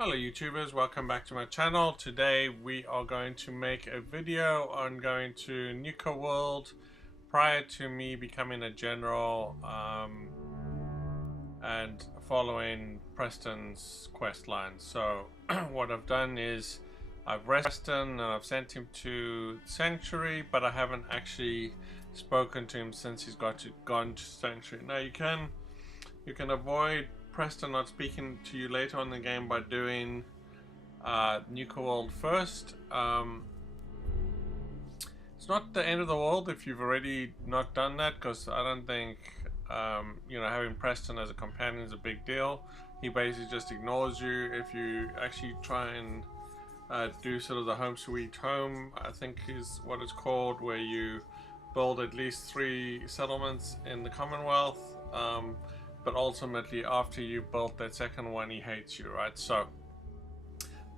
Hello YouTubers, welcome back to my channel. Today we are going to make a video on going to Nuka World prior to me becoming a general and following Preston's quest line. So what I've done is I've rested Preston and I've sent him to Sanctuary, but I haven't actually spoken to him since he's gone to Sanctuary. Now you can avoid Preston not speaking to you later on in the game by doing Nuka World first. It's not the end of the world if you've already not done that, because I don't think having Preston as a companion is a big deal. He basically just ignores you. If you actually try and do sort of the home sweet home, I think is what it's called, where you build at least 3 settlements in the Commonwealth. But ultimately, after you built that second one, he hates you, right? So,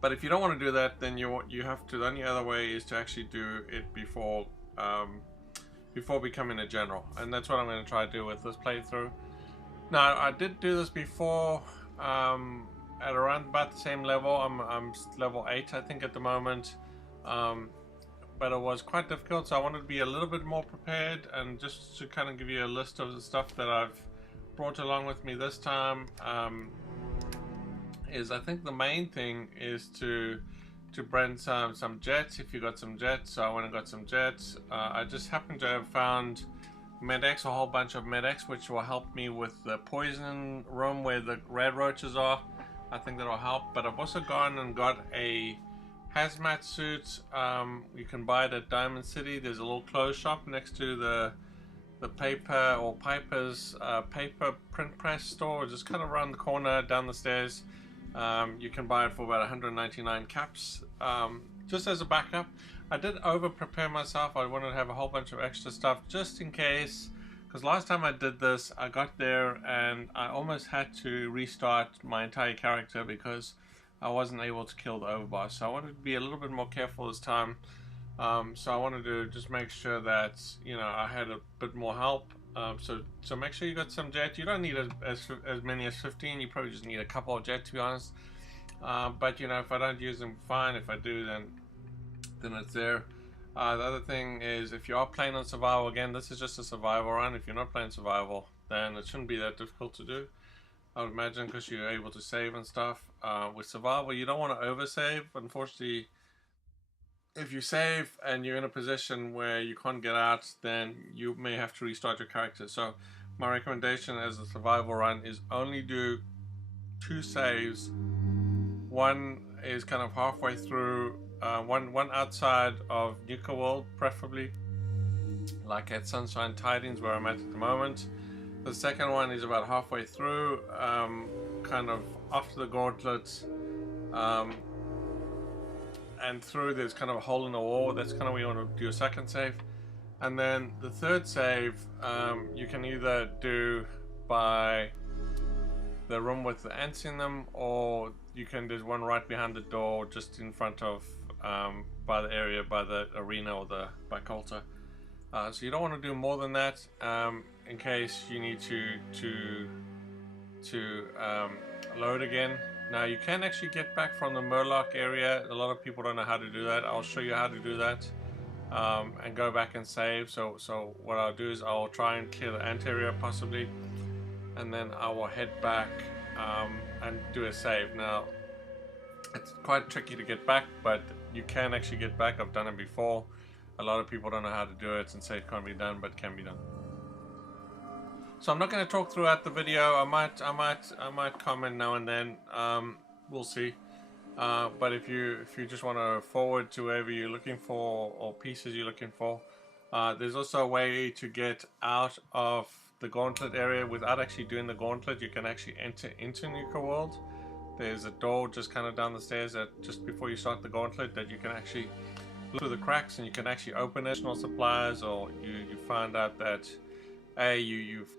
but if you don't want to do that, then you have to. The only other way is to actually do it before becoming a general, and that's what I'm going to try to do with this playthrough. Now, I did do this before at around about the same level. I'm level 8, I think, at the moment. But it was quite difficult, so I wanted to be a little bit more prepared, and just to kind of give you a list of the stuff that I've brought along with me this time. Is I think the main thing is to bring some jets if you got some jets. So I went and got some jets. I just happened to have found medics, a whole bunch of medics, which will help me with the poison room where the red roaches are. I think that'll help. But I've also gone and got a hazmat suit. You can buy it at Diamond City. There's a little clothes shop next to the paper or Piper's paper print press store, just kind of around the corner down the stairs. You can buy it for about 199 caps, just as a backup. I did over prepare myself. I wanted to have a whole bunch of extra stuff just in case, because last time I did this, I got there and I almost had to restart my entire character because I wasn't able to kill the overboss. So I wanted to be a little bit more careful this time. So I wanted to just make sure that I had a bit more help. So make sure you got some jet. You don't need as many as 15. You probably just need a couple of jet, to be honest. But if I don't use them, fine. If I do, then it's there. The other thing is, if you are playing on survival, again, this is just a survival run. If you're not playing survival, then it shouldn't be that difficult to do, I would imagine, because you're able to save and stuff. With survival, you don't want to oversave. Unfortunately, if you save and you're in a position where you can't get out, then you may have to restart your character. So my recommendation as a survival run is only do 2 saves. One is kind of halfway through, one outside of Nuka World, preferably, like at Sunshine Tidings where I'm at the moment. The second one is about halfway through, kind of after the gauntlets. And through there's kind of a hole in the wall. That's kind of where you want to do a second save. And then the third save, you can either do by the room with the ants in them, or there's one right behind the door, just in front of by the area, by the arena or by Coulter. So you don't want to do more than that, in case you need to load again. Now you can actually get back from the Murloc area. A lot of people don't know how to do that. I'll show you how to do that, and go back and save. So what I'll do is I'll try and clear the ant area possibly, and then I will head back and do a save. Now it's quite tricky to get back, but you can actually get back. I've done it before. A lot of people don't know how to do it and say it can't be done, but it can be done. So I'm not going to talk throughout the video. I might comment now and then. We'll see. But if you just want to forward to wherever you're looking for, or pieces you're looking for, there's also a way to get out of the gauntlet area without actually doing the gauntlet. You can actually enter into Nuka World. There's a door just kind of down the stairs just before you start the gauntlet that you can actually look through the cracks, and you can actually open additional supplies, or you find out that you've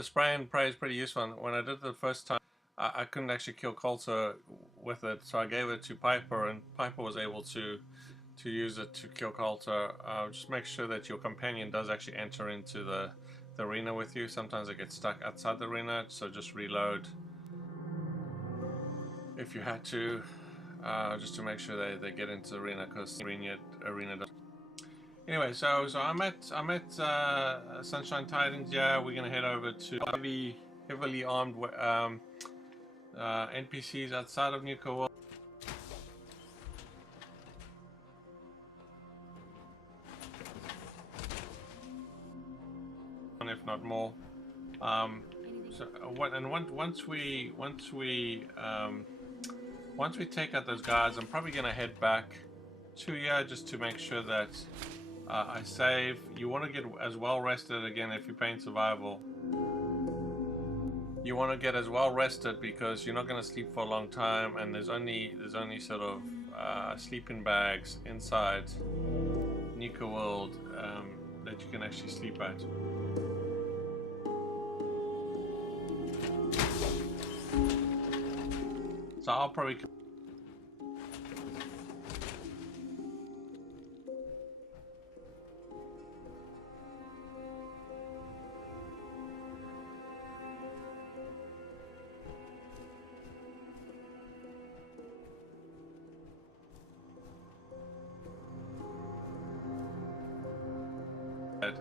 The spray and pray is pretty useful. When I did it the first time, I couldn't actually kill Coulter with it, so I gave it to Piper, and Piper was able to use it to kill Coulter. Just make sure that your companion does actually enter into the arena with you. Sometimes it gets stuck outside the arena, so just reload if you had to, just to make sure they get into the arena, because the arena does. Anyway, so I'm at Sunshine Tidings. Yeah, we're gonna head over to heavily armed NPCs outside of Nuka World. If not more. Once we take out those guys, I'm probably gonna head back to here just to make sure that I save. You want to get as well rested again if you're playing survival. You want to get as well rested because you're not going to sleep for a long time, and there's only sort of sleeping bags inside Nuka World that you can actually sleep at. So I'll probably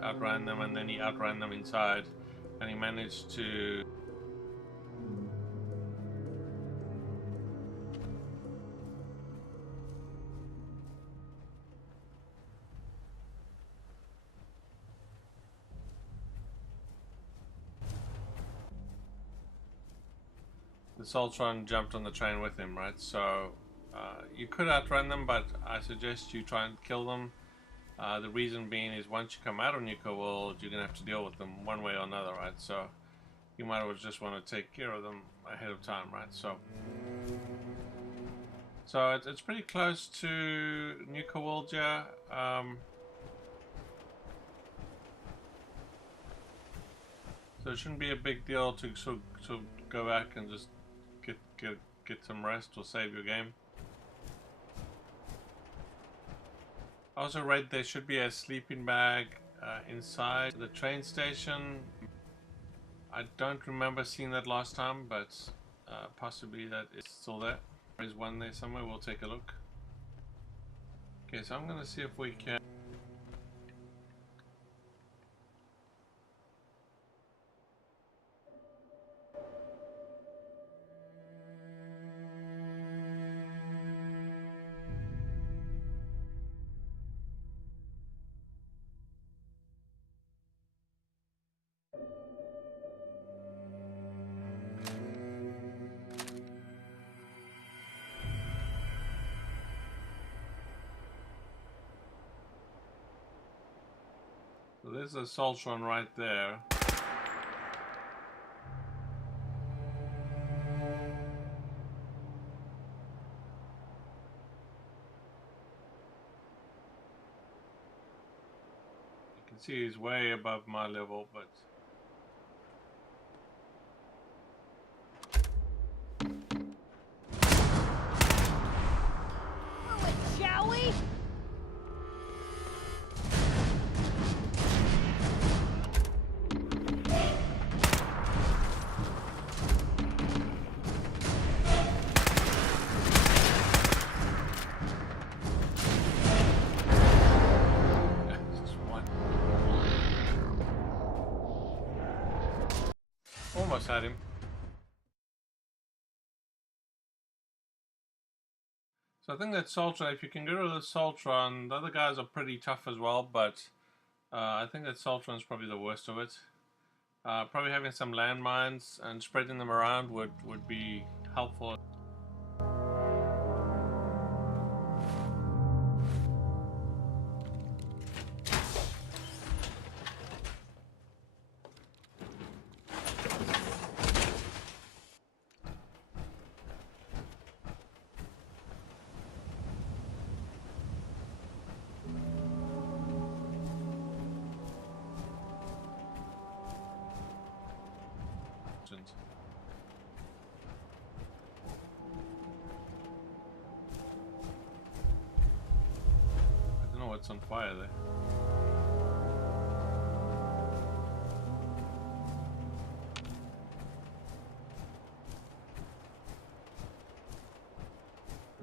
outran them, and then he outran them inside, and he managed to the Soltron jumped on the train with him, right? So you could outrun them, but I suggest you try and kill them. The reason being is once you come out of Nuka World, you're going to have to deal with them one way or another, right? So you might as well just want to take care of them ahead of time, right? So it's pretty close to Nuka World, yeah. So it shouldn't be a big deal to go back and just get some rest or save your game. I also read there should be a sleeping bag inside the train station. I don't remember seeing that last time, but possibly that is still there. There is one there somewhere. We'll take a look. Okay, so I'm gonna see if we can. So there's a Soltron right there. You can see he's way above my level, but shall we? almost had him. So I think that Soltron, if you can get rid of the Soltron, the other guys are pretty tough as well, but I think that Soltron's probably the worst of it. Probably having some landmines and spreading them around would be helpful. important. I don't know what's on fire there.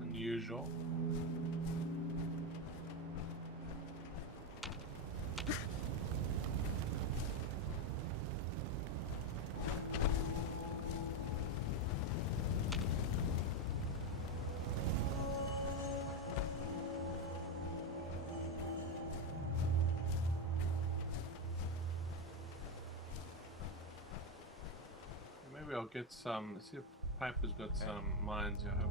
Unusual. Maybe I'll get some. See if Piper's got some mines. I hope.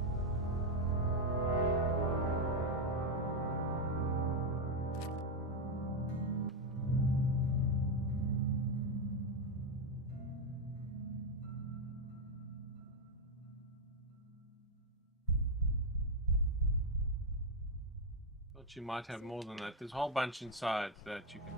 Thought you might have more than that. There's a whole bunch inside that you can.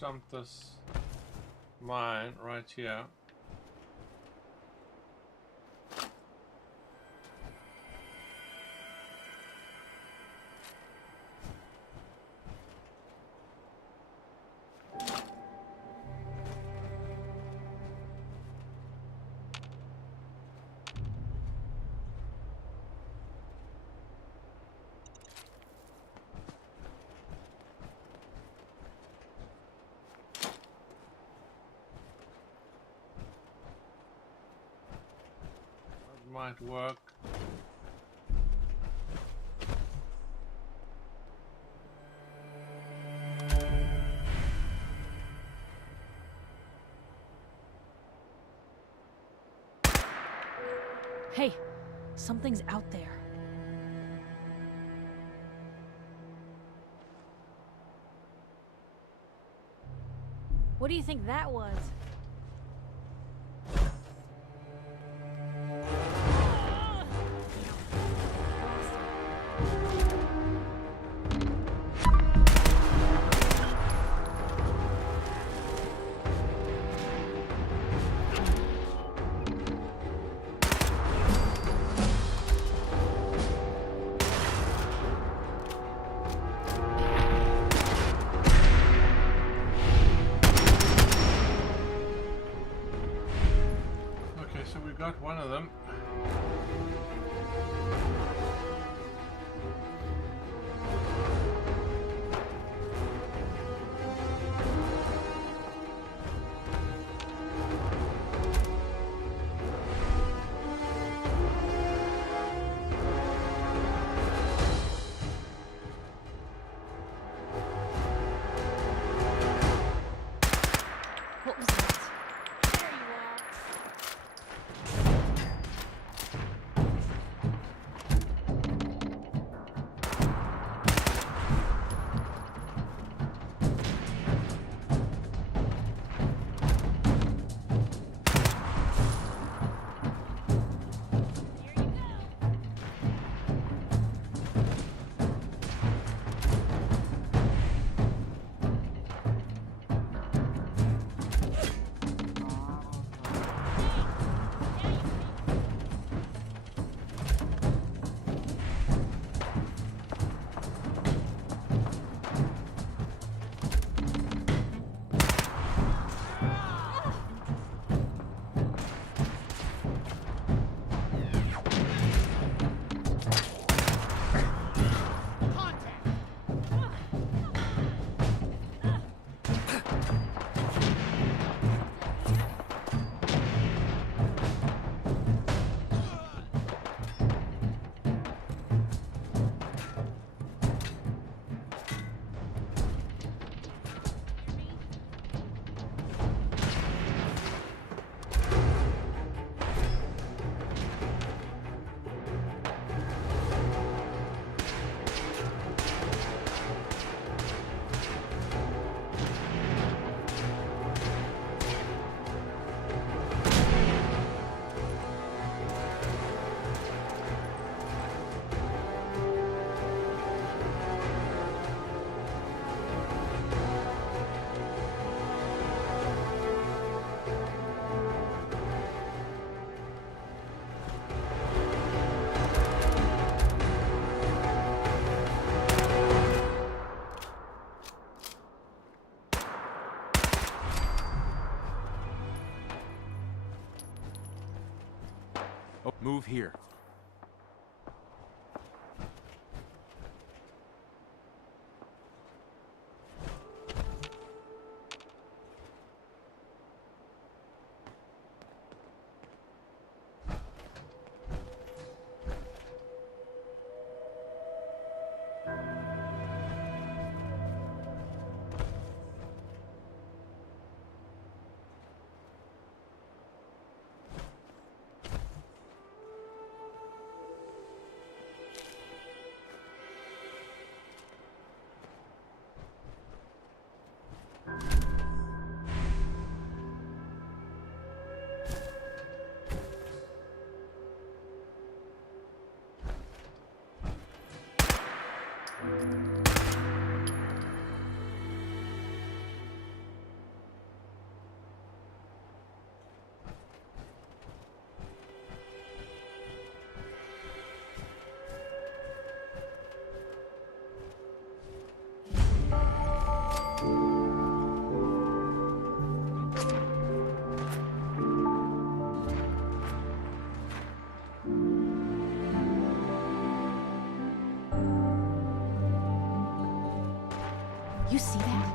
Jump this mine right here. Might work. Hey, something's out there. What do you think that was? Got one of them. What was that? There you are. Oh, move here. You see that?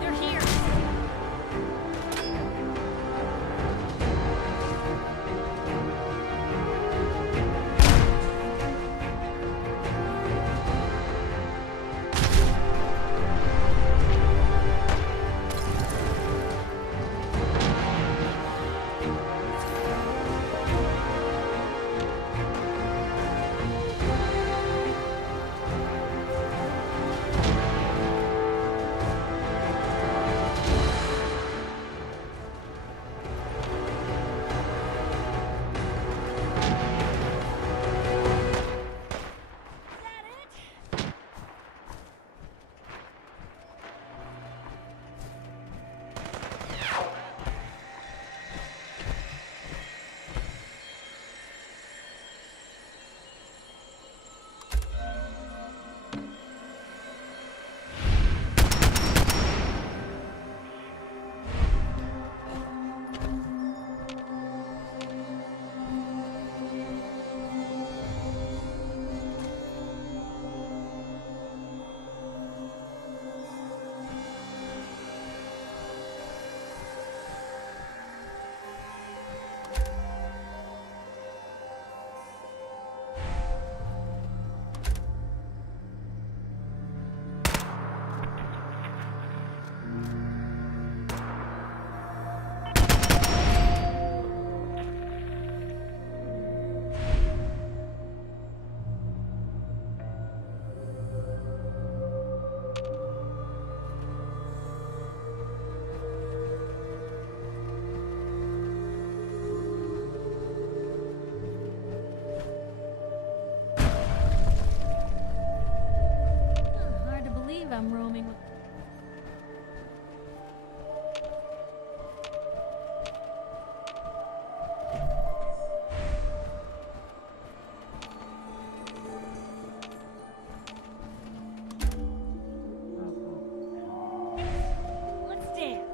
They're here. Hard to believe I'm roaming with. Let's dance.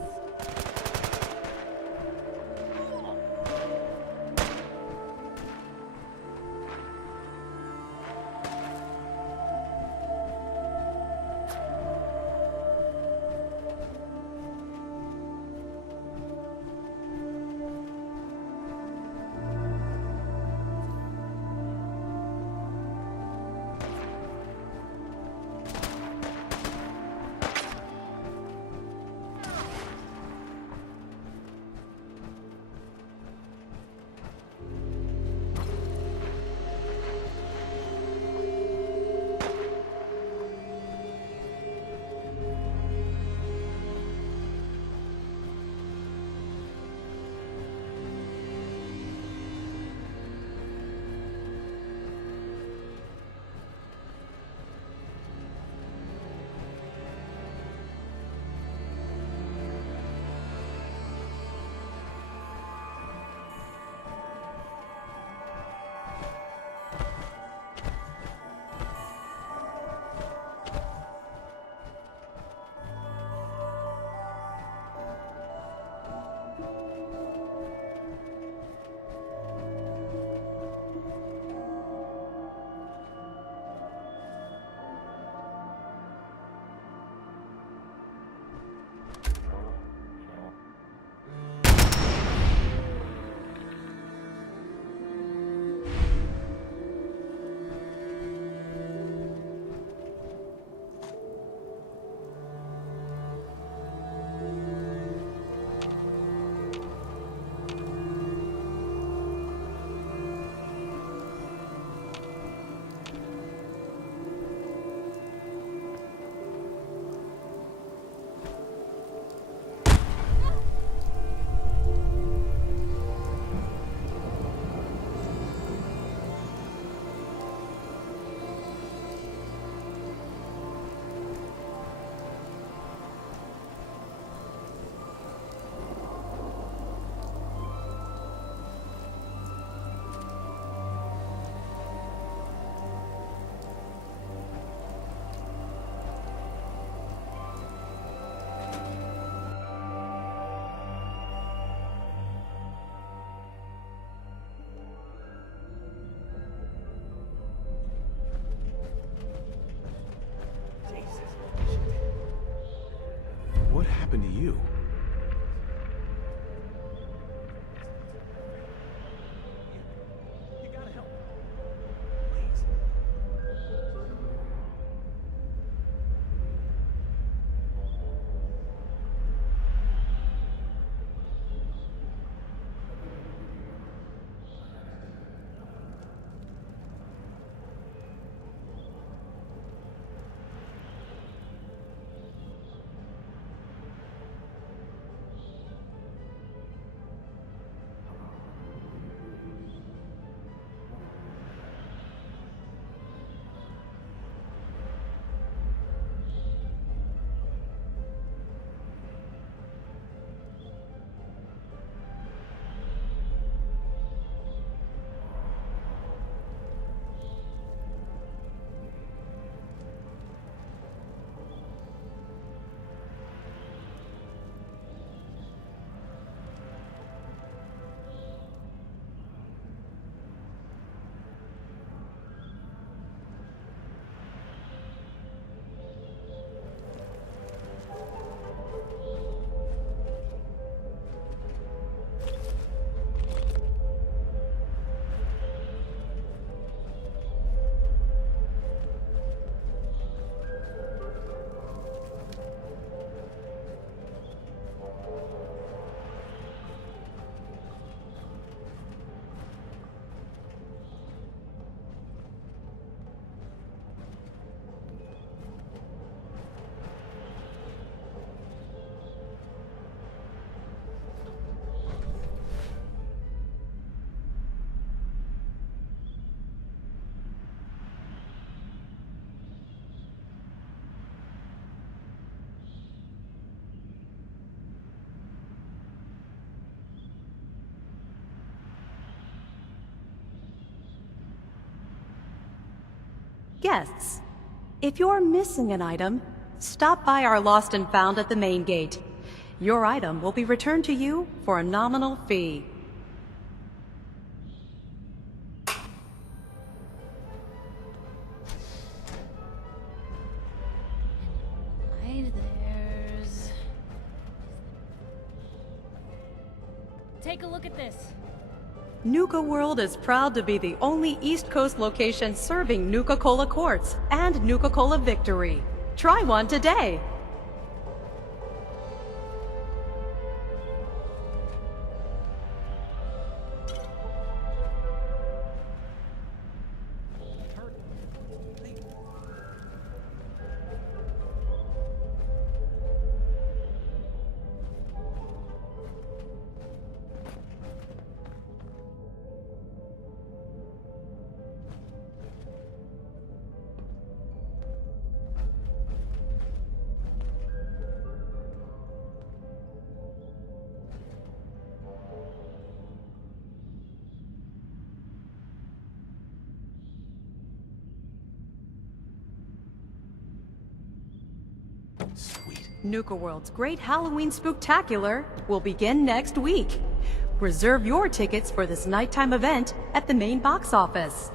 happened to you? You gotta help. Please. Guests, if you're missing an item, stop by our Lost and Found at the main gate. Your item will be returned to you for a nominal fee. Right there's... Take a look at this. Nuka World is proud to be the only East Coast location serving Nuka-Cola Quartz and Nuka-Cola Victory. Try one today! Sweet. Nuka World's Great Halloween Spooktacular will begin next week. Reserve your tickets for this nighttime event at the main box office.